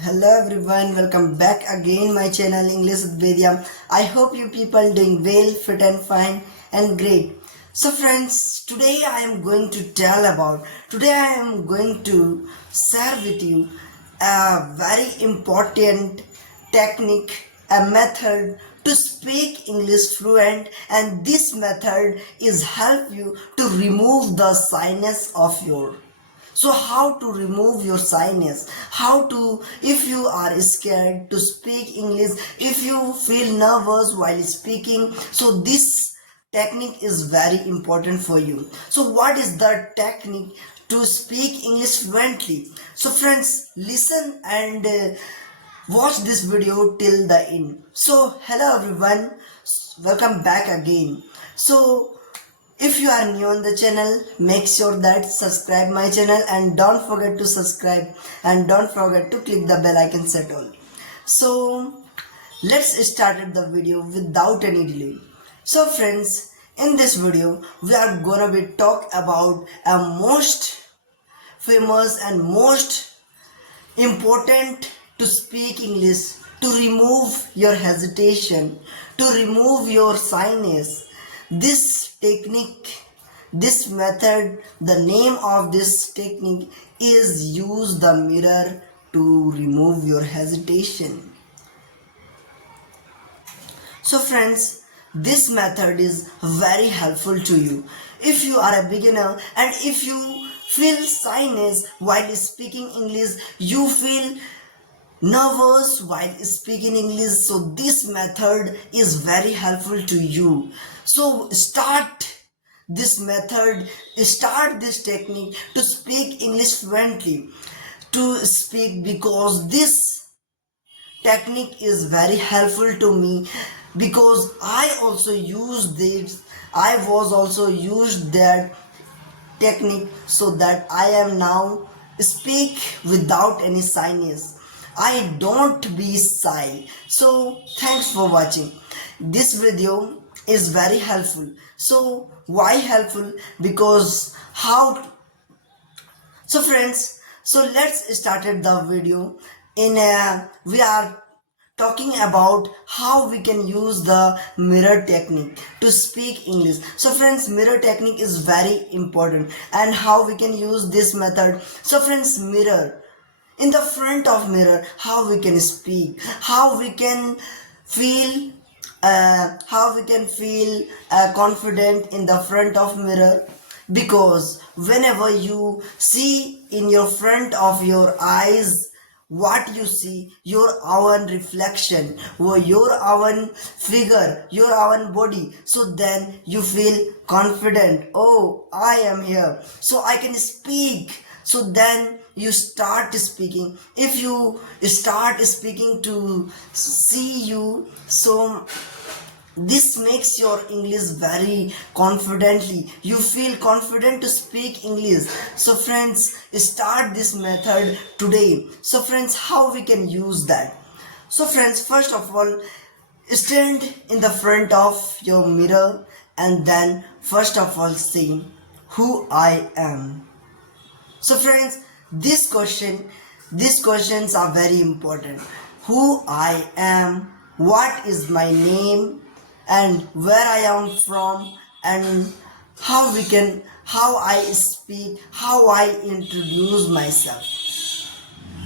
Hello everyone, welcome back again my channel English with Bedia. I hope you people doing well, fit and fine and great. So friends, today I am going to share with you a very important technique, a method to speak English fluent, and this method is help you to remove the shyness of your. So how to remove your shyness, how to, if you are scared to speak English, if you feel nervous while speaking, so this technique is very important for you. So what is the technique to speak English fluently? So friends, listen and watch this video till the end. So hello everyone, welcome back again. So if you are new on the channel, make sure that subscribe my channel and don't forget to subscribe and don't forget to click the bell icon set all. So let's start the video without any delay. So friends, in this video we are gonna be talk about a most famous and most important to speak English, to remove your hesitation, to remove your shyness. This technique, this method, the name of this technique is use the mirror to remove your hesitation. So friends, this method is very helpful to you. If you are a beginner and if you feel shyness while speaking English, you feel nervous while speaking English, so this method is very helpful to you. So start this method, start this technique to speak English fluently, to speak, because this technique is very helpful to me, because I also used this, I was also used that technique, so that I am now speak without any shyness. I don't be shy. So thanks for watching. This video is very helpful. So why helpful? Because how. So friends, so let's start the video. We are talking about how we can use the mirror technique to speak English. So friends, mirror technique is very important, and how we can use this method. So friends, mirror, in the front of mirror, how we can speak, how we can feel, confident in the front of mirror, because whenever you see in your front of your eyes, what you see, your own reflection or your own figure, your own body, so then you feel confident. Oh, I am here, so I can speak. So then you start speaking. If you start speaking to see you, so this makes your English very confidently. You feel confident to speak English. So friends, start this method today. So friends, how we can use that? So friends, first of all, stand in the front of your mirror and then first of all say who I am. So friends, these questions are very important. Who I am, what is my name, and where I am from, and how I speak, how I introduce myself.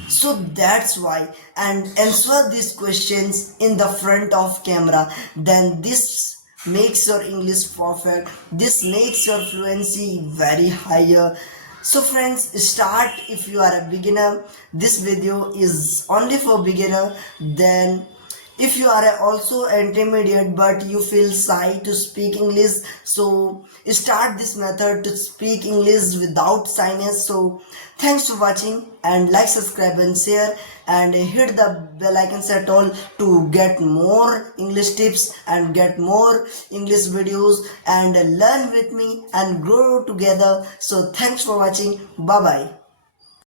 So that's why, and answer these questions in the front of camera, then this makes your English perfect, this makes your fluency very higher. So friends, start. If you are a beginner, this video is only for beginner. Then if you are also intermediate but you feel shy to speak English, so start this method to speak English without shyness. So thanks for watching, and like, subscribe and share, and hit the bell icon set all to get more English tips and get more English videos and learn with me and grow together. So thanks for watching. Bye bye.